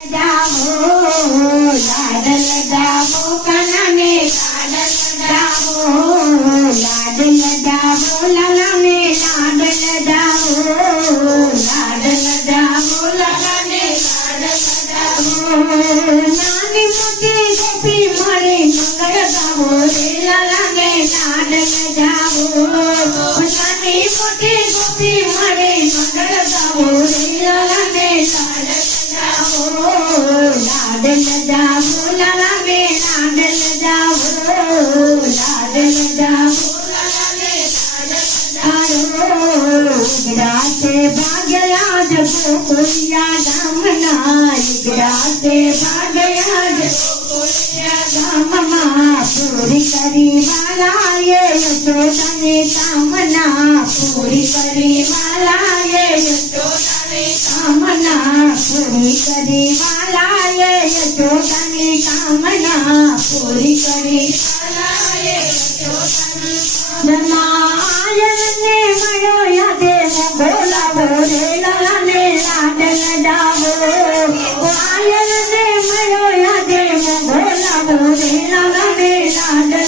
जामो लाडल जामो कना में लाडल जामो लाडल जामो लला में लाडल जामो लाडल जामो लला नानी मुझे गोपी मारे मंगल जामो रे लला नानी मुझे गोपी मारे लाडल जाओ लाला वे लाडल जाओ लाडल जाओ से भागया जब कोई आदम नाई गिरा से भागया जब कोई आदम पूरी करी वाला ये यशोदा कामना पूरी करी वाला ये करे कामना पूरी करे वाला ये यशोदनी कामना पूरी करे जनायने मयो यदे बोला बोले लाने लाडन डावो आयने मयो यदे बोला बोले लाने लाडन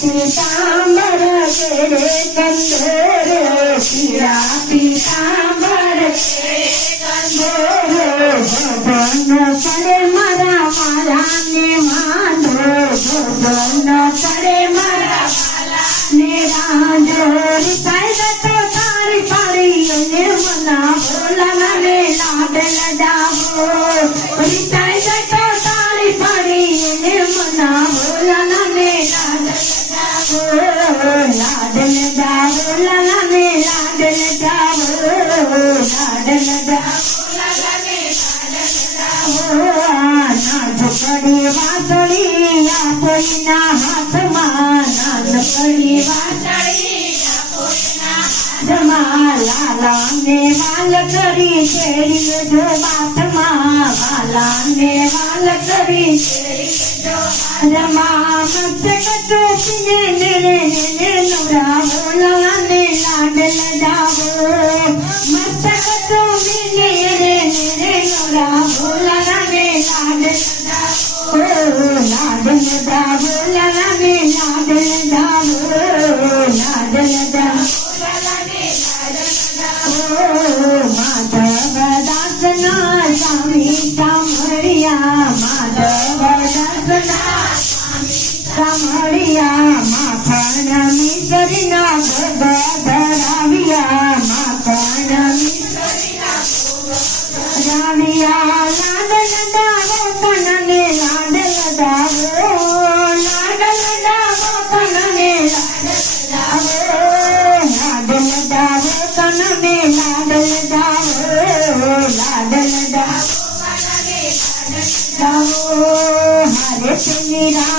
पीताम्बर तेरे कंधे पीरा पीताम्बर तेरे कंधे भवन पर તારી કાયદા તો તારી પાડી અને મના બોલાના રે લાડે લડાવો તારી કાયદા તો તારી પાડી અને મના બોલાના રે લાડે લડાવો લાડે લડાવો લાલા રે લાડે લડાવો લાડે લડાવો લાલા રે લાડે લડાવો ના ઝોકડી વાતળી આપણી ના હાથ આપોઈના હાથમાં લાલાને વાલ કરી શેરી જો બાથમાં વાલાને વાલ કરી શેરી જો બાથમાં મસ્ત કટોપીને નેને નેને નવરાવો લાલાને લાડલ ડાવો મસ્ત કટોપીને નેને નેને નવરાવો લાલાને લાડલ ડાવો લાડલ ડાવો લાલાને લાડલ Yeah.